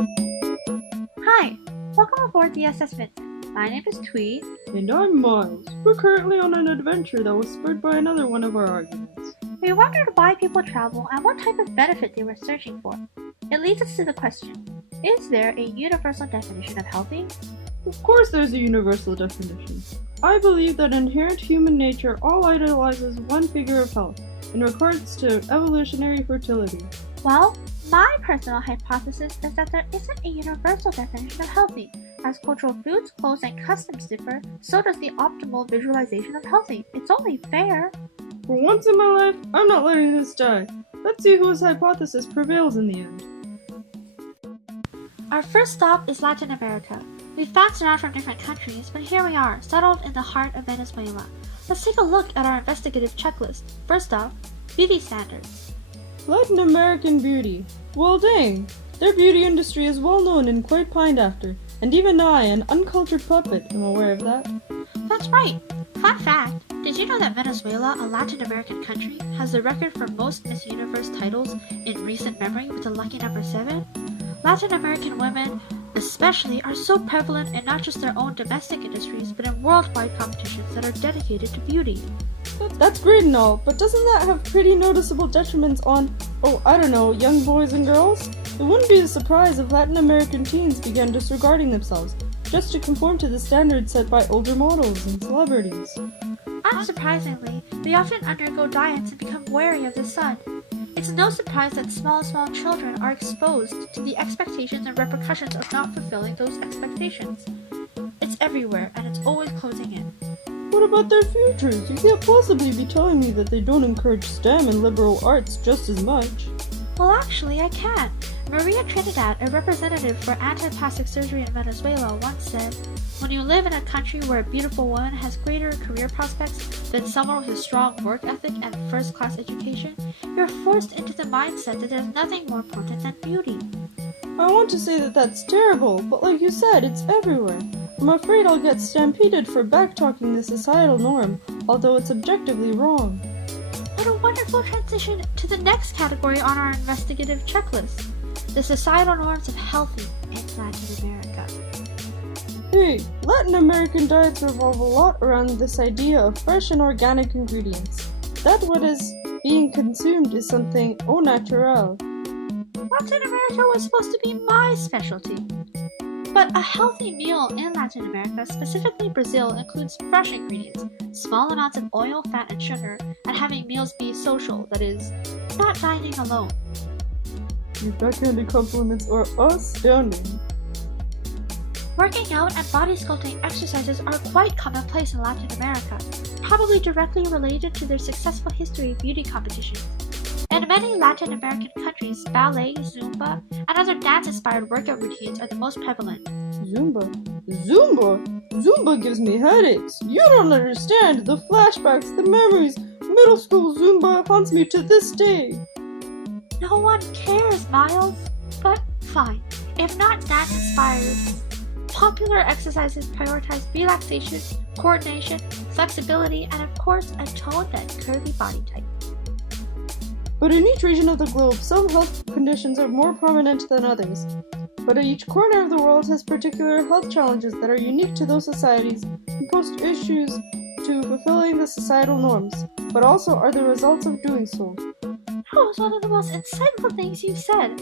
Hi, welcome aboard the SS Vincent. My name is Thuy. And I'm Miles. We're currently on an adventure that was spurred by another one of our arguments. We wondered why people travel and what type of benefit they were searching for. It leads us to the question, is there a universal definition of healthy? Of course there's a universal definition. I believe that inherent human nature all idolizes one figure of health in regards to evolutionary fertility. Well, my personal hypothesis is that there isn't a universal definition of healthy. As cultural foods, clothes, and customs differ, so does the optimal visualization of healthy. It's only fair. For once in my life, I'm not letting this die. Let's see whose hypothesis prevails in the end. Our first stop is Latin America. We've bounced around from different countries, but here we are, settled in the heart of Venezuela. Let's take a look at our investigative checklist. First off, beauty standards. Latin American beauty. Well dang, their beauty industry is well known and quite pined after, and even I, an uncultured puppet, am aware of that. That's right. Fun fact, did you know that Venezuela, a Latin American country, has the record for most Miss Universe titles in recent memory with a lucky number 7? Latin American women, especially, are so prevalent in not just their own domestic industries, but in worldwide competitions that are dedicated to beauty. That's great and all, but doesn't that have pretty noticeable detriments on, young boys and girls? It wouldn't be a surprise if Latin American teens began disregarding themselves, just to conform to the standards set by older models and celebrities. Unsurprisingly, they often undergo diets and become wary of the sun. It's no surprise that small children are exposed to the expectations and repercussions of not fulfilling those expectations. It's everywhere, and it's always closing in. What about their futures? You can't possibly be telling me that they don't encourage STEM and liberal arts just as much. Well, actually, I can. Maria Trinidad, a representative for anti-plastic surgery in Venezuela, once said, "When you live in a country where a beautiful woman has greater career prospects than someone with a strong work ethic and first-class education, you're forced into the mindset that there's nothing more important than beauty." I want to say that that's terrible, but like you said, it's everywhere. I'm afraid I'll get stampeded for backtalking the societal norm, although it's objectively wrong. What a wonderful transition to the next category on our investigative checklist, the societal norms of healthy in Latin America. Hey, Latin American diets revolve a lot around this idea of fresh and organic ingredients. That what is being consumed is something au naturel. Latin America was supposed to be my specialty. But a healthy meal in Latin America, specifically Brazil, includes fresh ingredients, small amounts of oil, fat, and sugar, and having meals be social, that is, not dining alone. Your backhanded compliments are astounding. Working out and body sculpting exercises are quite commonplace in Latin America, probably directly related to their successful history of beauty competitions. In many Latin American countries, ballet, Zumba, and other dance-inspired workout routines are the most prevalent. Zumba? Zumba gives me headaches. You don't understand. The flashbacks, the memories. Middle school Zumba haunts me to this day. No one cares, Miles. But fine. If not dance-inspired, popular exercises prioritize relaxation, coordination, flexibility, and of course, a toned and curvy body type. But in each region of the globe, some health conditions are more prominent than others. But each corner of the world has particular health challenges that are unique to those societies and pose issues to fulfilling the societal norms, but also are the results of doing so. That was one of the most insightful things you've said,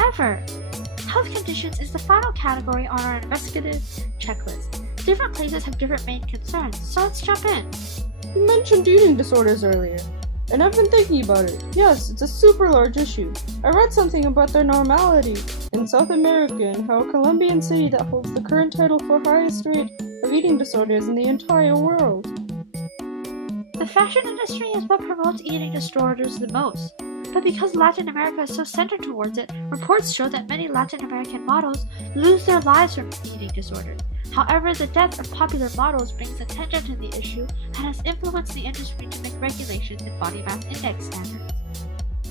ever. Health conditions is the final category on our investigative checklist. Different places have different main concerns, so let's jump in. You mentioned eating disorders earlier. And I've been thinking about it. Yes, it's a super large issue. I read something about their normality in South America and how a Colombian city that holds the current title for highest rate of eating disorders in the entire world. The fashion industry is what promotes eating disorders the most. But because Latin America is so centered towards it, reports show that many Latin American models lose their lives from eating disorders. However, the death of popular models brings attention to the issue and has influenced the industry to make regulations and body mass index standards.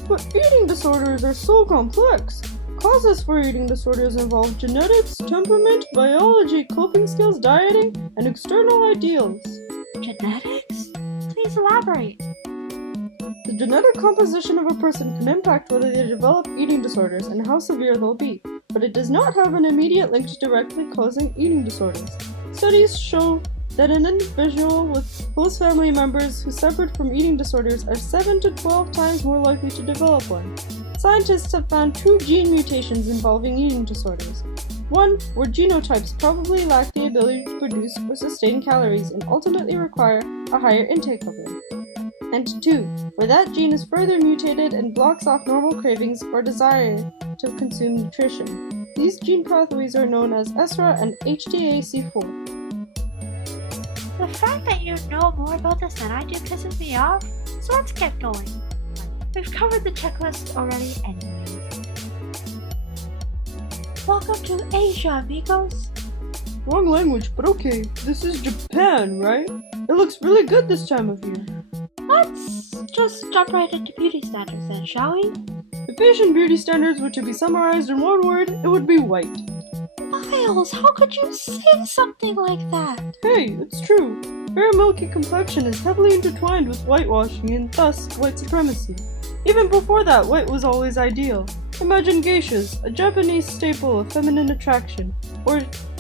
But eating disorders are so complex. Causes for eating disorders involve genetics, temperament, biology, coping skills, dieting, and external ideals. Genetics? Please elaborate. The genetic composition of a person can impact whether they develop eating disorders and how severe they'll be. but it does not have an immediate link to directly causing eating disorders. Studies show that an individual with close family members who suffered from eating disorders are 7 to 12 times more likely to develop one. Scientists have found 2 gene mutations involving eating disorders. One, where genotypes probably lack the ability to produce or sustain calories and ultimately require a higher intake of them. And 2, where that gene is further mutated and blocks off normal cravings or desire to consume nutrition. These gene pathways are known as ESRA and HDAC4. The fact that you know more about this than I do pisses me off, so let's get going. We've covered the checklist already anyways. Welcome to Asia, amigos. Wrong language, but okay. This is Japan, right? It looks really good this time of year. Let's just jump right into beauty standards then, shall we? If Asian beauty standards were to be summarized in one word, it would be white. Miles, how could you say something like that? Hey, it's true. Fair milky complexion is heavily intertwined with whitewashing and thus white supremacy. Even before that, white was always ideal. Imagine geishas, a Japanese staple of feminine attraction, or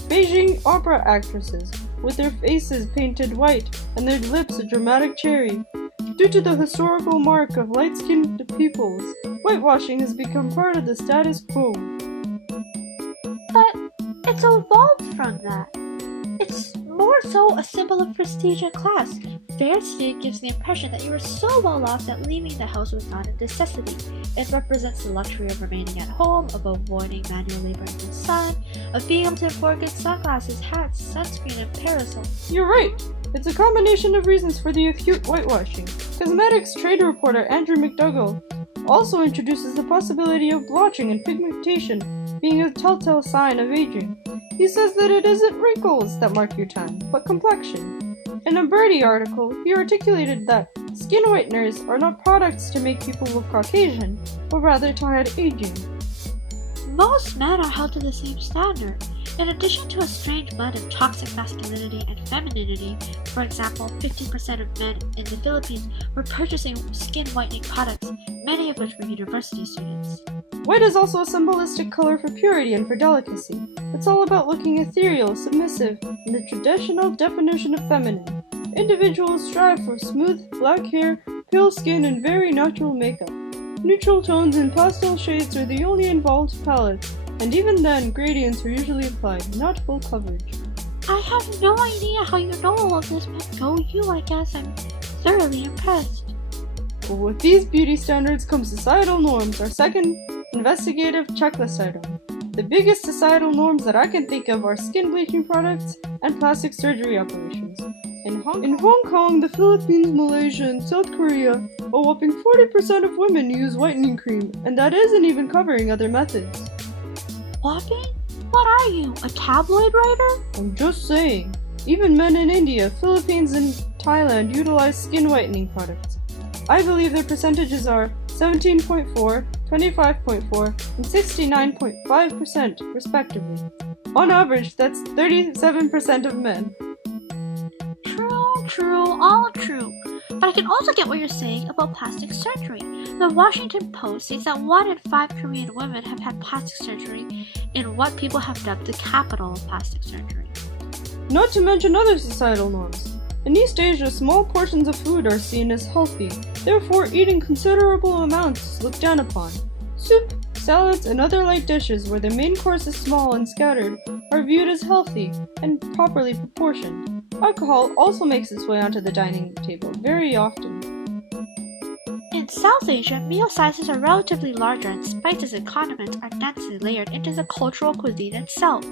Beijing opera actresses, with their faces painted white and their lips a dramatic cherry. Due to the historical mark of light-skinned peoples, whitewashing has become part of the status quo. But it's evolved from that. It's more so a symbol of prestige and class. Fair skin gives the impression that you are so well off that leaving the house was not a necessity. It represents the luxury of remaining at home, of avoiding manual labor in the sun, of being able to afford good sunglasses, hats, sunscreen, and parasols. You're right! It's a combination of reasons for the acute whitewashing. Cosmetics trade reporter Andrew McDougall also introduces the possibility of blotching and pigmentation being a telltale sign of aging. He says that it isn't wrinkles that mark your time, but complexion. In a Birdie article, he articulated that skin whiteners are not products to make people look Caucasian, but rather to hide aging. Most men are held to the same standard. In addition to a strange blend of toxic masculinity and femininity, for example, 50% of men in the Philippines were purchasing skin whitening products, many of which were university students. White is also a symbolistic color for purity and for delicacy. It's all about looking ethereal, submissive, and the traditional definition of feminine. Individuals strive for smooth, black hair, pale skin, and very natural makeup. Neutral tones and pastel shades are the only involved palettes, and even then, gradients are usually applied, not full coverage. I have no idea how you know all of this, but go you, I guess. I'm thoroughly impressed. But with these beauty standards come societal norms, our second investigative checklist item. The biggest societal norms that I can think of are skin bleaching products and plastic surgery operations. In Hong Kong, the Philippines, Malaysia, and South Korea, a whopping 40% of women use whitening cream, and that isn't even covering other methods. Whopping? What are you, a tabloid writer? I'm just saying. Even men in India, Philippines, and Thailand utilize skin whitening products. I believe their percentages are 17.4, 25.4, and 69.5% respectively. On average, that's 37% of men. True, all true. But I can also get what you're saying about plastic surgery. The Washington Post states that 1 in 5 Korean women have had plastic surgery in what people have dubbed the capital of plastic surgery. Not to mention other societal norms. In East Asia, small portions of food are seen as healthy, therefore eating considerable amounts is looked down upon. Soup, salads, and other light dishes where the main course is small and scattered are viewed as healthy and properly proportioned. Alcohol also makes its way onto the dining table very often. In South Asia, meal sizes are relatively larger and spices and condiments are densely layered into the cultural cuisine itself.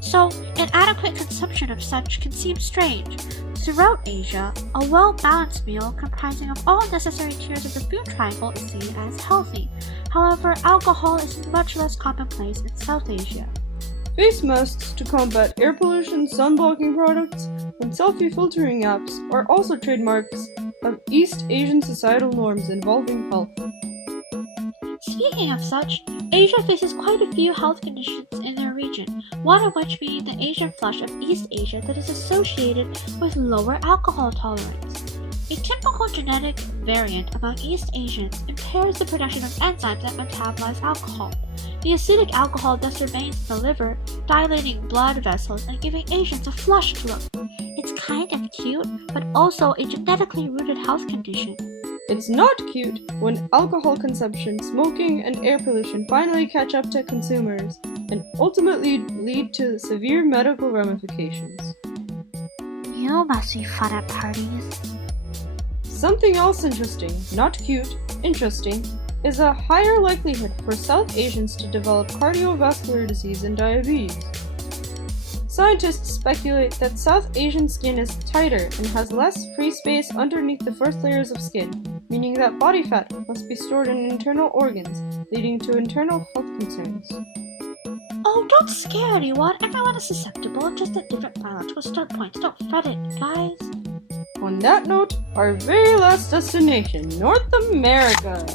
So, inadequate consumption of such can seem strange. Throughout Asia, a well-balanced meal comprising of all necessary tiers of the food triangle is seen as healthy. However, alcohol is much less commonplace in South Asia. Face masks to combat air pollution, sun-blocking products, and selfie filtering apps are also trademarks of East Asian societal norms involving health. Speaking of such, Asia faces quite a few health conditions in their region, one of which being the Asian flush of East Asia that is associated with lower alcohol tolerance. A typical genetic variant among East Asians impairs the production of enzymes that metabolize alcohol. The acidic alcohol thus remains in the liver, dilating blood vessels and giving Asians a flushed look. It's kind of cute, but also a genetically rooted health condition. It's not cute when alcohol consumption, smoking, and air pollution finally catch up to consumers and ultimately lead to severe medical ramifications. You must be fun at parties. Something else interesting, not cute, interesting, is a higher likelihood for South Asians to develop cardiovascular disease and diabetes. Scientists speculate that South Asian skin is tighter and has less free space underneath the first layers of skin, meaning that body fat must be stored in internal organs, leading to internal health concerns. Oh, don't scare anyone. Everyone is susceptible, just at different biological start points. Don't fret it, guys. On that note, our very last destination, North America.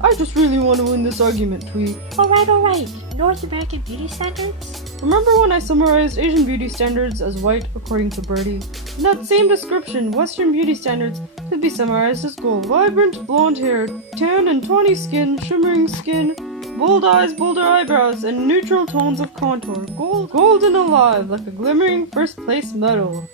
I just really want to win this argument, Thuy. Alright. North American beauty standards? Remember when I summarized Asian beauty standards as white, according to Birdie? In that same description, Western beauty standards could be summarized as gold. Vibrant blonde hair, tan and tawny skin, shimmering skin, bold eyes, bolder eyebrows, and neutral tones of contour. Golden alive, like a glimmering first-place medal.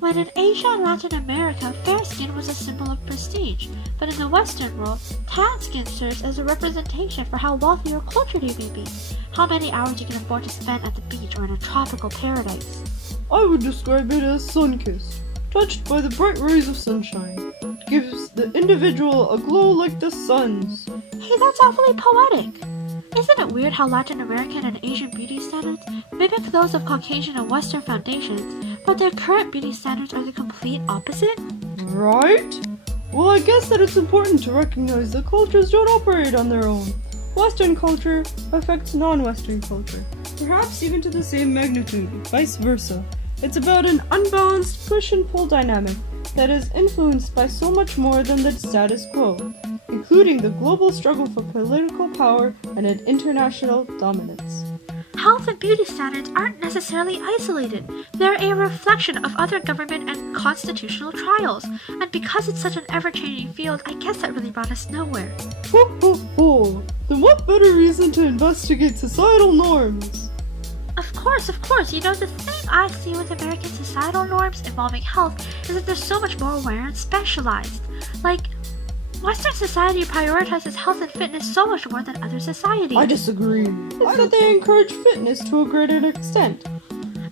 When in Asia and Latin America, fair skin was a symbol of prestige, but in the Western world, tan skin serves as a representation for how wealthy or cultured you may be, how many hours you can afford to spend at the beach or in a tropical paradise. I would describe it as sun-kissed, touched by the bright rays of sunshine. It gives the individual a glow like the sun's. Hey, that's awfully poetic. Isn't it weird how Latin American and Asian beauty standards mimic those of Caucasian and Western foundations, but their current beauty standards are the complete opposite? Right? Well, I guess that it's important to recognize that cultures don't operate on their own. Western culture affects non-Western culture, perhaps even to the same magnitude, vice versa. It's about an unbalanced push and pull dynamic that is influenced by so much more than the status quo, including the global struggle for political power and an international dominance. Health and beauty standards aren't necessarily isolated. They're a reflection of other government and constitutional trials. And because it's such an ever-changing field, I guess that really brought us nowhere. Ho ho ho! Then what better reason to investigate societal norms? Of course. You know, the thing I see with American societal norms involving health is that they're so much more aware and specialized. Like, Western society prioritizes health and fitness so much more than other societies. I disagree. I thought they encourage fitness to a greater extent.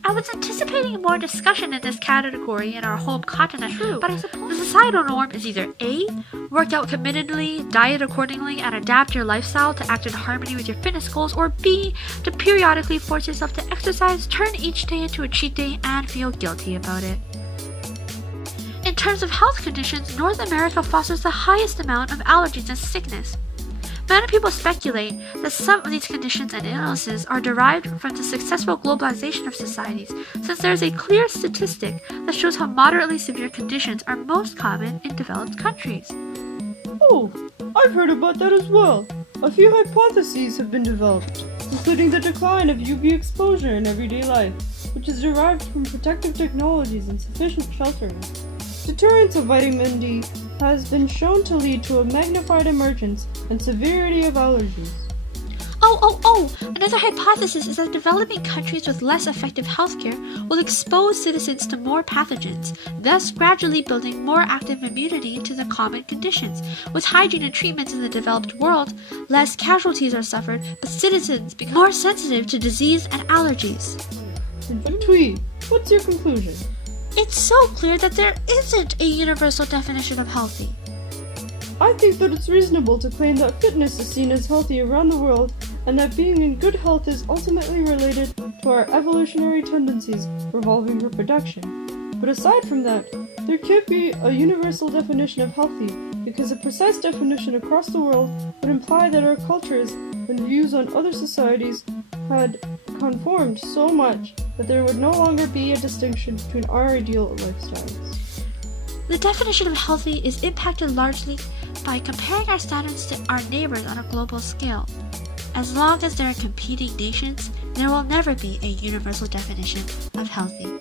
I was anticipating more discussion in this category in our home continent, True. but I suppose the societal norm is either A, work out committedly, diet accordingly, and adapt your lifestyle to act in harmony with your fitness goals, or B, to periodically force yourself to exercise, turn each day into a cheat day, and feel guilty about it. In terms of health conditions, North America fosters the highest amount of allergies and sickness. Many people speculate that some of these conditions and illnesses are derived from the successful globalization of societies, since there is a clear statistic that shows how moderately severe conditions are most common in developed countries. Oh, I've heard about that as well. A few hypotheses have been developed, including the decline of UV exposure in everyday life, which is derived from protective technologies and sufficient sheltering. Deterrence of vitamin D has been shown to lead to a magnified emergence and severity of allergies. Another hypothesis is that developing countries with less effective healthcare will expose citizens to more pathogens, thus gradually building more active immunity to the common conditions. With hygiene and treatments in the developed world, less casualties are suffered, but citizens become more sensitive to disease and allergies. But Thuy, what's your conclusion? It's so clear that there isn't a universal definition of healthy. I think that it's reasonable to claim that fitness is seen as healthy around the world and that being in good health is ultimately related to our evolutionary tendencies revolving reproduction. But aside from that, there can't be a universal definition of healthy because a precise definition across the world would imply that our cultures and views on other societies had conformed so much that there would no longer be a distinction between our ideal lifestyles. The definition of healthy is impacted largely by comparing our standards to our neighbors on a global scale. As long as there are competing nations, there will never be a universal definition of healthy.